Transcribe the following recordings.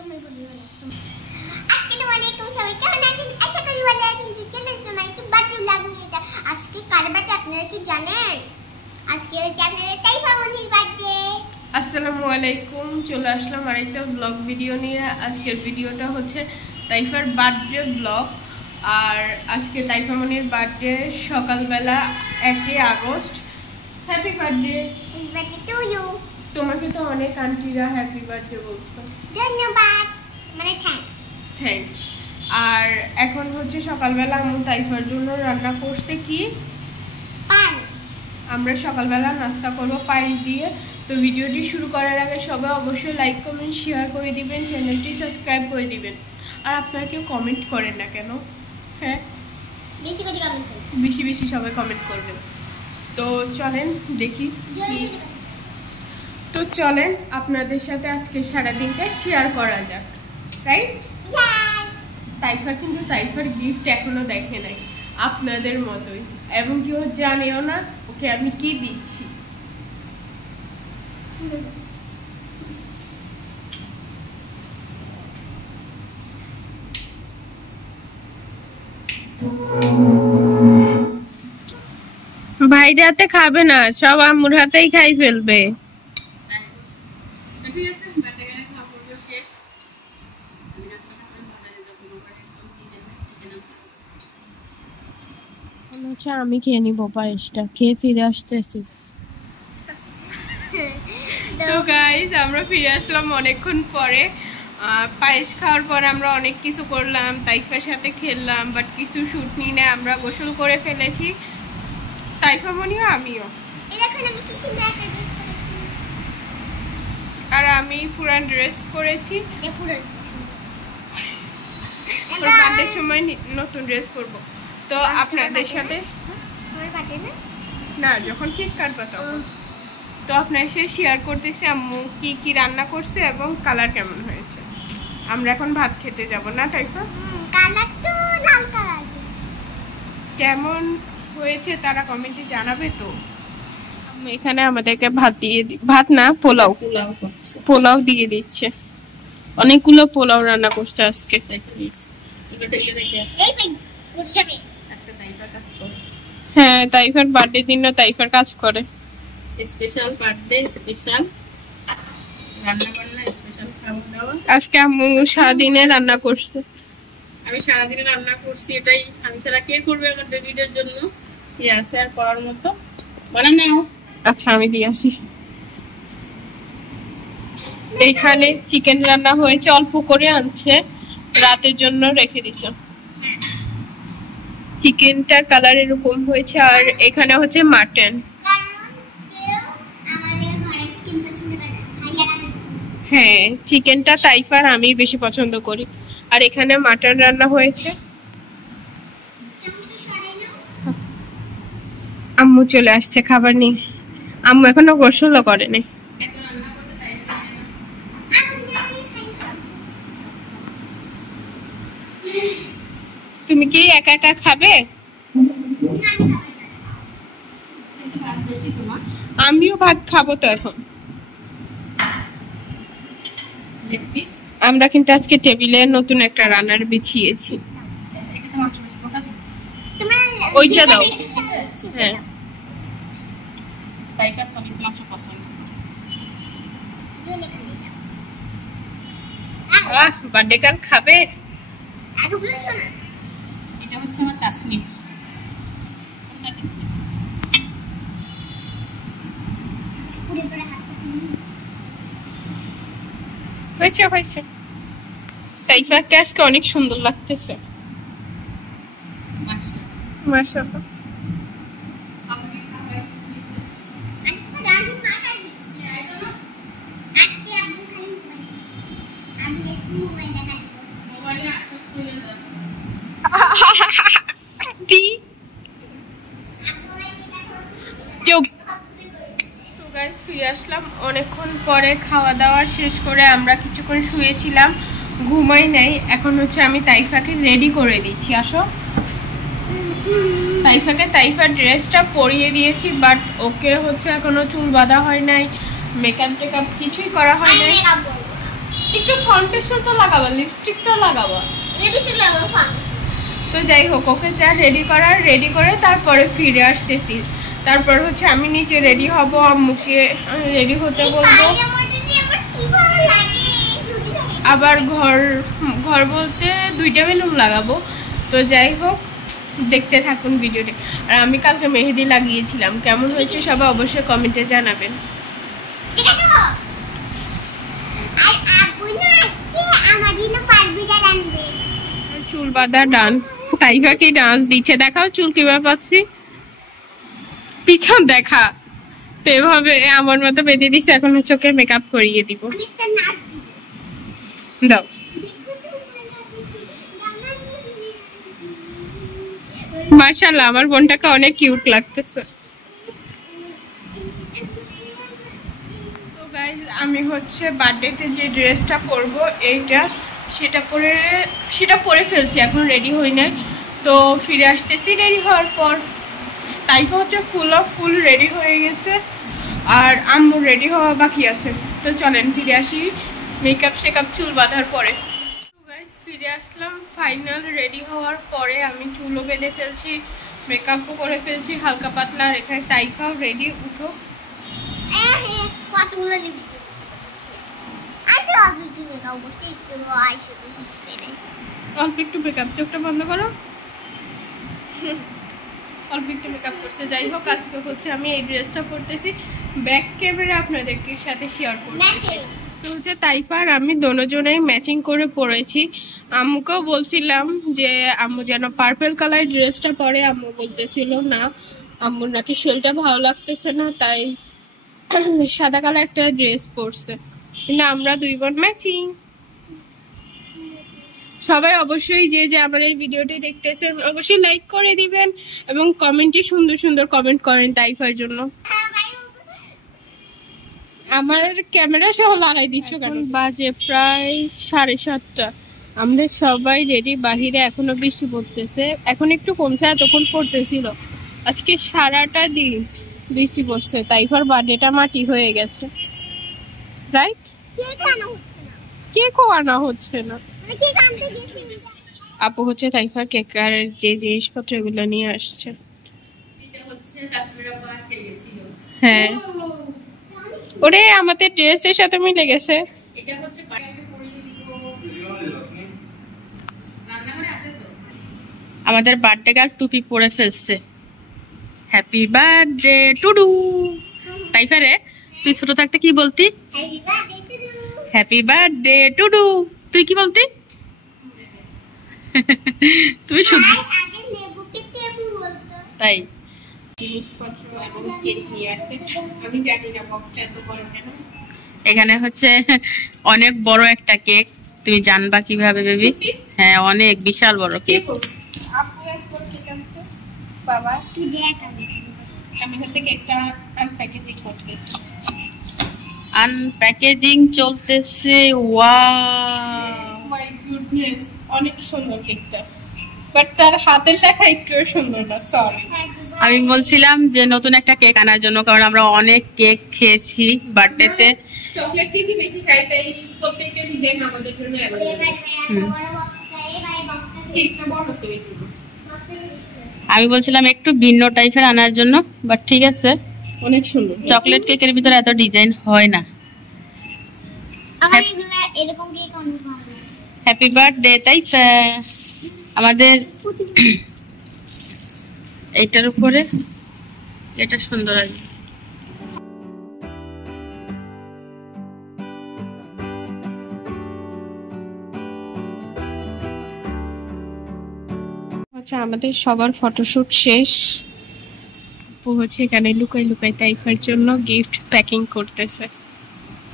আসসালামু আলাইকুম সবাই কেমন আছেন? আশা করি ভালো আছেন। কি চলে আসলাম একটু বার্থডে ব্লগ নিয়ে। আজকে কার বার্থডে আপনারা কি জানেন? আজকে হচ্ছে আপনাদের তাইফা মনির বার্থডে। আসসালামু আলাইকুম, চলে আসলাম আরেকটা ব্লগ ভিডিও নিয়ে। আজকের ভিডিওটা হচ্ছে তাইফার বার্থডে ব্লগ। আর আজকে তাইফা মনির বার্থডে সকালবেলা 1 August. Happy birthday. Happy birthday to you. তোমাকে তো অনেক আন্টিরা হ্যাপি বার্থডে বলছো, ধন্যবাদ, মানে থ্যাঙ্কস। আর এখন হচ্ছে সকালবেলা আমি তাইফার জন্য রান্না করতে কি পায়েস। আমরা সকালবেলা নাস্তা করব পায়েস দিয়ে। তো ভিডিওটি শুরু করার আগে সবাই অবশ্যই লাইক কমেন্ট শেয়ার করে দিবেন, চ্যানেলটি সাবস্ক্রাইব করে দিবেন। আর আপনারা কেউ কমেন্ট করেন না কেন? হ্যাঁ, বেশি করে কমেন্ট করুন, বেশি বেশি সবাই কমেন্ট করবেন। তো চলেন দেখি। তো চলেন আপনাদের সাথে আজকে সারাদিনটা শেয়ার করা যাক, রাইট? তাইফা কিন্তু তাইফার গিফট এখনো দেখে নাই, আপনাদের মতোই, এবং কেউ জানেও না ওকে আমি কি দিচ্ছি। ভাইরা হাতে খাবে না, সব আম্মুর হাতেই খাই ফেলবে। আমি খেয়ে নিবো পায়েসটা, খেয়ে ফিরে আসতেছি। তো গাইস, আমরা ফিরে আসলাম অনেকক্ষণ পরে। পায়েস খাওয়ার পর আমরা অনেক কিছু করলাম, তাইফার সাথে খেললাম, বাট কিছু শুট নিয়ে না আমরা গোসল করে ফেলেছি, তাইফা মনিও আমিও। আর আমি পুরান ড্রেস পরেছি, বার্থডের সময় নতুন ড্রেস পরবো। তো আপনাদের সাথে না, যখন কেক কাটবো তখন। তো আপনার সাথে শেয়ার করতেছি আম্মু কি কি রান্না করছে এবং কালার কেমন হয়েছে। আমরা এখন ভাত খেতে যাব না তাইফা? কালার তো লাল কালার। কেমন হয়েছে তারা কমেন্টে জানাবে। তো এখানে আমাদেরকে ভাত না পোলাও দিয়ে দিচ্ছে। অনেকগুলো পোলাও রান্না করছে আজকে। হ্যাঁ, তাইফার বার্থডে দিন না তাইফার কাজ করে। স্পেশাল বার্থডে, স্পেশাল রান্না বান্না, স্পেশাল খাওয়া দাওয়া। আজকে আম্মু সারাদিনে রান্না করছে। আমি সারাদিনে রান্না করছি, এটাই আমি ছাড়া কে করবে আমার বেবিদের জন্য? কি আছে আর করার মতো? বানা নাও। আচ্ছা, আমি দিয়ে আসি। এখানে চিকেন রান্না হয়েছে, অল্প করে আনছে, রাতের জন্য রেখে দিছে। চিকেনটার কালার এরকম হয়েছে। আর এখানে হচ্ছে মাটন। হ্যাঁ, চিকেনটা তাইফার আমি বেশি পছন্দ করি। আর এখানে মাটন রান্না হয়েছে। আম্মু চলে আসছে খাবার নিয়ে। আম্মু এখনো গোসলও করেনি। তুমি কি একা একা খাবে? আমিও ভাত খাবো তো এখন। আমরা কিন্তু আজকে টেবিলে নতুন একটা রান্নার বিছিয়েছি। ওইটা দাও। হ্যাঁ, তাইফা সলিড মাংস পছন্দ। বার্থডে গার্ল খাবে। এটা হচ্ছে আমার তাসনিম। হয়েছে হয়েছে। তাইফাকে আজকে অনেক সুন্দর লাগতেছে। মাশাআল্লাহ। ফিরে আসলাম অনেকক্ষণ পরে, খাওয়া দাওয়া শেষ করে আমরা কিছুক্ষণ শুয়েছিলাম, ঘুমাই নাই। এখন হচ্ছে আমি তাইফাকে রেডি করে দিচ্ছি। আসো। তাইফাকে তাইফার ড্রেসটা পরিয়ে দিয়েছি, বাট ওকে হচ্ছে এখনো চুল বাঁধা হয় নাই, মেকআপ টেকআপ কিছুই করা হয় নাই। একটু ফাউন্ডেশন তো লাগাবা, লিপস্টিক তো লাগাবা। লিপস্টিক লাগাবো ফাউন্ডেশন। তো যাই হোক, ওকে যা রেডি করে তারপরে ফিরে আসতেছি। তারপর হচ্ছে আমি নিচে রেডি হব, আম্মুকে রেডি হতে বলবো। আবার ঘর বলতে 2টা বেলুন লাগাবো। তো যাই হোক, দেখতে থাকুন ভিডিওটি। আর আমি কালকে মেহেদি লাগিয়েছিলাম, কেমন হয়েছে সবাই অবশ্যই কমেন্টে জানাবেন। চুল বাঁধা ডান, তাইফা কি ডান্স দিচ্ছে, দেখাও চুল কিভাবে পাচ্ছি, পিছন দেখা। তো এভাবে আমার মতো বেঁধে দিচ্ছে, এখন হচ্ছে ওকে মেকআপ করিয়ে দিব। দাও। মাশাআল্লাহ, আমার বোনটাকে অনেক কিউট লাগতেছে। তো গাইস, আমি হচ্ছে বার্থডেতে যে ড্রেসটা পরবো এইটা, সেটা পরে ফেলছি, এখন রেডি হই নাই। তো ফিরে আসতেছি রেডি হওয়ার পর। তাইফা হচ্ছে ফুল রেডি হয়ে গেছে, আর আম্মু রেডি হওয়া বাকি আছে। তো চলেন ফিরে আসি মেকআপ শেকআপ চুল বাঁধার পরে। ফিরে আসলাম ফাইনাল রেডি হওয়ার পরে। আমি চুলও বেঁধে ফেলছি, মেকআপও করে ফেলছি হালকা পাতলা। রেখায় তাইফাও রেডি, উঠো। কতগুলো লিপস্টিক অল্প একটু মেকআপ, চোখটা বন্ধ করো। অল্প একটু মেকআপ করছে। যাই হোক, আজকে হচ্ছে আমি এই ড্রেসটা পরতেছি, ব্যাক ক্যামেরা আপনাদেরকে সাথে শেয়ার করতেছি। হচ্ছে তাইফার আমি দুজনেই ম্যাচিং করে পরেছি। আম্মুকেও বলছিলাম যে আম্মু যেন পার্পল কালার ড্রেসটা পরে, আম্মু বলতেছিল না, আম্মুর নাকি শরীরটা ভালো লাগতেছে না, তাই সাদা কালার একটা ড্রেস পরছে। কিন্তু আমরা 2 বোন ম্যাচিং। সবাই অবশ্যই যে আমার এই ভিডিওটি দেখতেছেন অবশ্যই লাইক করে দিবেন এবং কমেন্টে সুন্দর সুন্দর কমেন্ট করেন তাইফার জন্য। আমার ক্যামেরা সহ লড়াই দিচ্ছ কেন? বাজে প্রায় 7:30। আমরা সবাই রেডি, বাহিরে এখনো বৃষ্টি পড়তেছে, এখন একটু কমছে, এতক্ষণ পড়তেছিল। আজকে সারাটা দিন বৃষ্টি পড়ছে। তাইফার বার্থডেটা মাটি হয়ে গেছে, রাইট? কেকও আনা হচ্ছে না। আপু হচ্ছে তাইফার কেকার যে জিনিসপত্র এগুলো নিয়ে আসছে। হ্যাঁ, ওরে আমাদের ড্রেসের সাথে মিলে গেছে। আমাদের বার্থডে গার্ল টুপি পরে ফেলছে। Happy birthday Tudu. তাইফা রে, তুই ছোট থাকতে কি বলতি? Happy birthday Tudu. তুই কি বলতি? তুমি শুধু তাই জিনিসপত্র এবং কেক নিয়ে আসছে। আমি জানি না বক্সটা এত বড় কেন। এখানে হচ্ছে অনেক বড় একটা কেক, তুমি জানবা কিভাবে বেবি? হ্যাঁ, অনেক বিশাল বড় কেক। আপু একবার কেক আনছে, বাবা তুই দেখ। আমি হচ্ছে কেকটা আনপ্যাকেজিং করতেছি। আনপ্যাকেজিং চলতেছে। ওয়াও, মাই গুডনেস, অনেক সুন্দর কেকটা, বাট তার হাতের লেখা একটু সুন্দর না, সরি। আমি বলছিলাম যে নতুন একটা কেক আনার জন্য, কারণ আমরা অনেক কেক খেয়েছি বার্থডেতে। চকলেট কেকই বেশি খাই, তাই প্রত্যেকটা ডিজাইন আমাদের জন্য অ্যাভেলেবল। কেকটা বড় তো এই জন্য। আমি বলছিলাম একটু ভিন্ন টাইপের আনার জন্য, বাট ঠিক আছে, অনেক সুন্দর। চকলেট কেকের ভিতরে এত ডিজাইন হয় না। হ্যাপি বার্থডে তাইফা। আমাদের এইটার উপরে এটা সুন্দর আছে। আচ্ছা, আমাদের সবার ফটোশুট শেষ। আপু হচ্ছে এখানে লুকাই লুকাই তাইফার জন্য গিফট প্যাকিং করতেছে,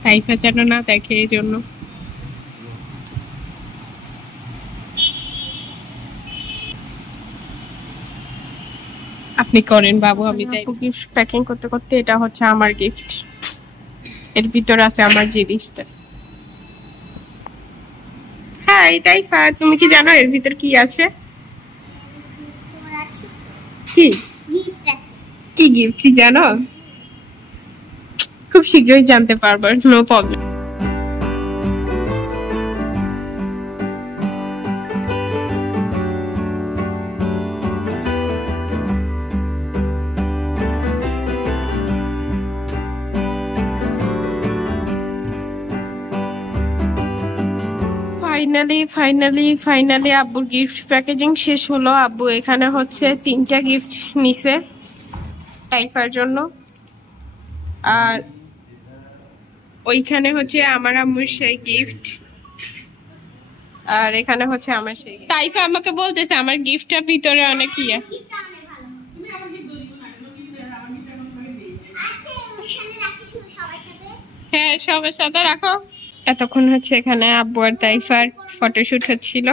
তাইফা যেন না দেখে এই জন্য। আপনি করেন বাবু, আমি যাই। গিফট প্যাকিং করতে করতে এটা হচ্ছে আমার গিফট, এর ভিতরে আছে আমার জিনিসটা। হাই তাইফা, তুমি কি জানো এর ভিতর কি আছে? কি কি গিফট কি জানো? খুব শীঘ্রই জানতে পারবো, নো প্রবলেম। ফাইনালি আব্বুর গিফট প্যাকেজিং শেষ হলো। আব্বু এখানে হচ্ছে 3টা গিফট নিছে তাইফার জন্য, আর ওইখানে হচ্ছে আমার আম্মুর সেই গিফট, আর এখানে হচ্ছে আমার সেই। তাইফা আমাকে বলতেছে আমার গিফটটা ভিতরে অনেক ইয়া। হ্যাঁ, সবার সাথে রাখো। এতক্ষণ হচ্ছে এখানে আব্বু আর তাইফার ফটোশুট হচ্ছিল।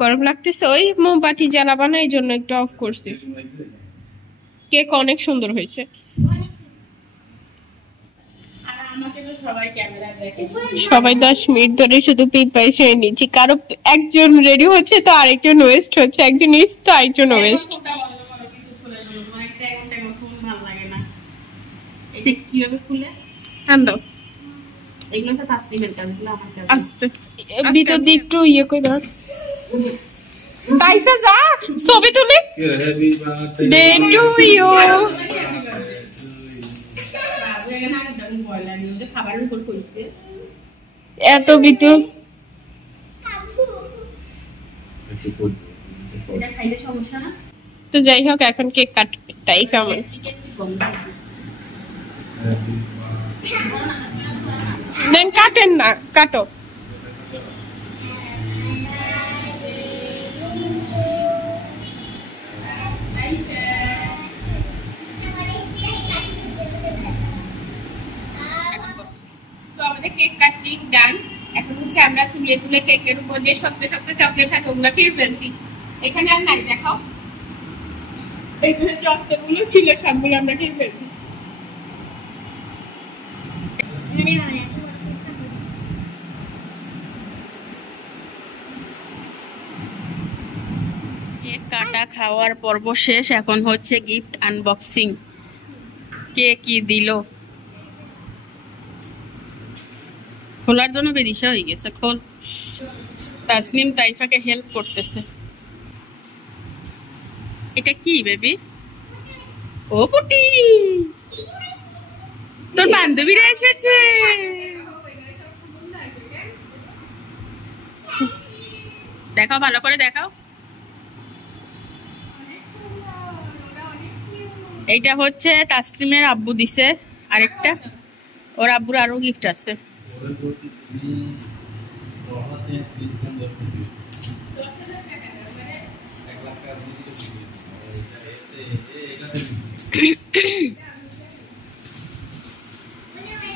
গরম লাগতেছে, ওই মোমবাতি জ্বালাবো না, এই জন্য একটু অফ করছি। কেক অনেক সুন্দর হয়েছে। সবাই 10 মিনিট ধরে শুধু প্রিপারেশন নিচ্ছি, কারো একজন রেডি হচ্ছে তো আরেকজন ওয়েস্ট হচ্ছে, একজন ইস তো আরেকজন ওয়েস্ট। ভিতর দিয়ে একটু ইয়ে করে দাও। তাইফা যা ছবি তুলি। Day to you. এত ভিতর তো যাই হোক, এখন কেক কাটবে তাইফা আমার। দেন কাটেন না, কাটো। তো আমাদের কেক কাটিং ডান। এখন হচ্ছে আমরা তুলে তুলে কেকের উপর যে শক্ত শক্ত চকলেট থাকে ওগুলো খেয়ে ফেলছি। এখানে আর নাই, দেখাও। এখানে যতগুলো ছিল সবগুলো আমরা খেয়ে ফেলছি। কেক কাটা খাওয়ার পর্ব শেষ, এখন হচ্ছে গিফট আনবক্সিং। কে কি দিল খোলার জন্য বেদিশা হয়ে গেছে। খোল। তাসনিম তাইফাকে হেল্প করতেছে। এটা কি বেবি? ও পুটি, তোর বান্ধবীরা এসেছে। দেখাও, ভালো করে দেখাও। এইটা হচ্ছে তাসনিমের আব্বু দিছে, আরেকটা ওর আব্বুর আরো গিফট আছে।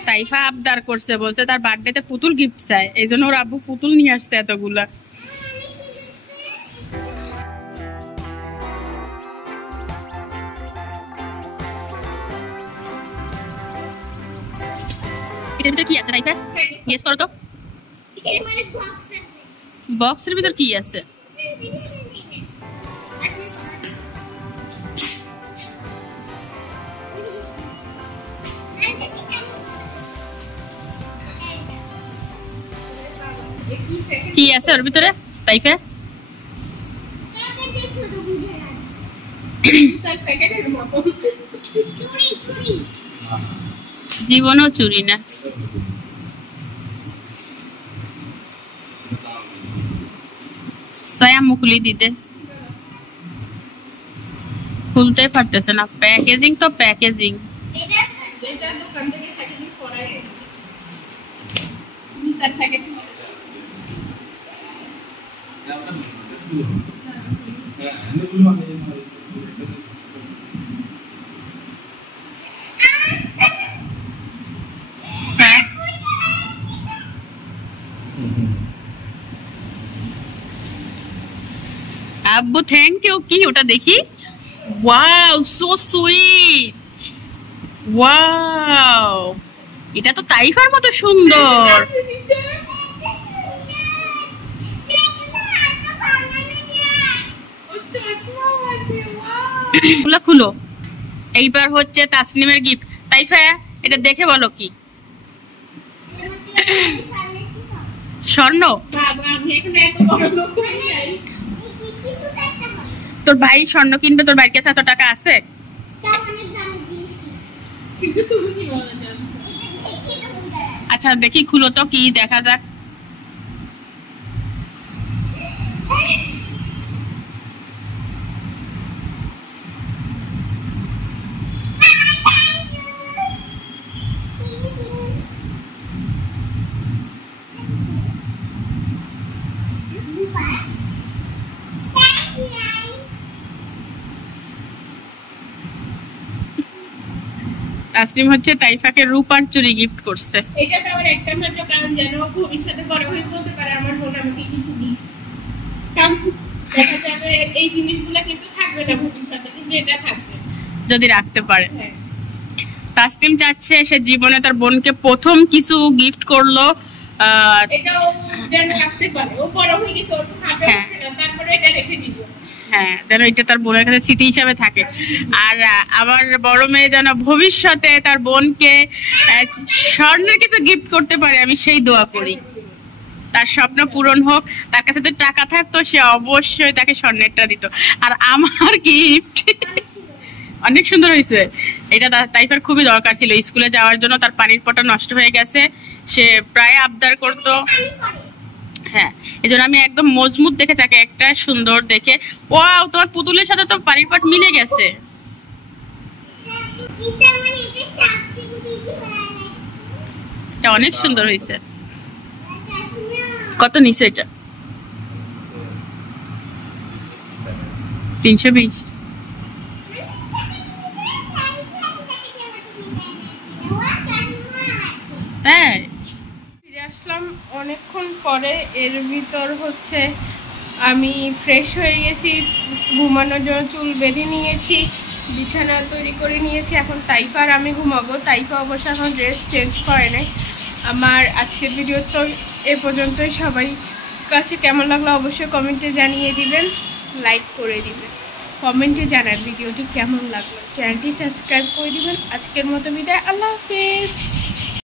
তাইফা আবদার করছে, বলছে তার বার্থডেতে পুতুল গিফট চায়, এই জন্য ওর আব্বু পুতুল নিয়ে আসছে এতগুলা। এটার ভিতর কি আছে তাইফা? গেস করো তো। বক্সের ভিতর কি আছে? কি আছে ওর ভিতরে তাইফা? জীবনও চুরি না। সায়া মুখলি দিতে খুলতে পারতেছে না। প্যাকেজিং তো প্যাকেজিং। আব্বু থ্যাংক ইউ। কি ওটা দেখি? Wow, so sweet. ওয়াও, এটা তো তাইফার মতো সুন্দর। খুলো। এইবার হচ্ছে তাসনিমের গিফট। তাইফা এটা দেখে বলো কি? স্বর্ণ? তোর ভাই স্বর্ণ কিনবে, তোর ভাইয়ের কাছে এত টাকা আছে? আচ্ছা দেখি, খুলো তো কি দেখা যাক। তাসনিম হচ্ছে তাইফাকে রূপার চুড়ি গিফট করছে। এটা তো আমার একটা মাত্র কারণ যেন ভবিষ্যতে বড় হয়ে বলতে পারে আমার বোন আমাকে কিছু দিয়েছে। কারণ দেখা যাবে এই জিনিসগুলো কিন্তু থাকবে না ভবিষ্যতে, কিন্তু এটা থাকবে যদি রাখতে পারে। হ্যাঁ। তাসনিম চাচ্ছে সে জীবনে তার বোনকে প্রথম কিছু গিফট করলো, এটা ও যেন রাখতে পারে। ও বড় হয়ে গেছে, ওর হাতে হচ্ছে না, তারপরে এটা রেখে দিব। হ্যাঁ, যেন এটা তার বোনের কাছে স্মৃতি হিসাবে থাকে। আর আমার বড় মেয়ে যেন ভবিষ্যতে তার বোনকে স্বর্ণের কিছু গিফট করতে পারে, আমি সেই দোয়া করি। তার স্বপ্ন পূরণ হোক। তার কাছে যদি টাকা থাকতো সে অবশ্যই তাকে স্বর্ণেরটা দিত। আর আমার গিফট অনেক সুন্দর হয়েছে। এটা তাইফার খুবই দরকার ছিল, স্কুলে যাওয়ার জন্য। তার পানির পটা নষ্ট হয়ে গেছে, সে প্রায় আবদার করতো। হ্যাঁ, এই জন্য আমি একদম মজবুত দেখে তাকে একটা সুন্দর দেখে। ওয়াও, তোমার পুতুলের সাথে তো পানির পট মিলে গেছে। এটা অনেক সুন্দর হয়েছে। কত নিছে এটা? 320। হ্যাঁ, ফিরে আসলাম অনেকক্ষণ পরে। এর ভিতর হচ্ছে আমি ফ্রেশ হয়ে গেছি, ঘুমানোর জন্য চুল বেঁধে নিয়েছি, বিছানা তৈরি করে নিয়েছি। এখন তাইফা আর আমি ঘুমাবো। তাইফা অবশ্য এখন ড্রেস চেঞ্জ করে নাই। আমার আজকের ভিডিও তো এ পর্যন্তই। সবাই কাছে কেমন লাগলো অবশ্যই কমেন্টে জানিয়ে দিবেন, লাইক করে দিবেন, কমেন্টে জানান ভিডিওটি কেমন লাগলো, চ্যানেলটি সাবস্ক্রাইব করে দিবেন। আজকের মতো বিদায়, আল্লাহ হাফেজ।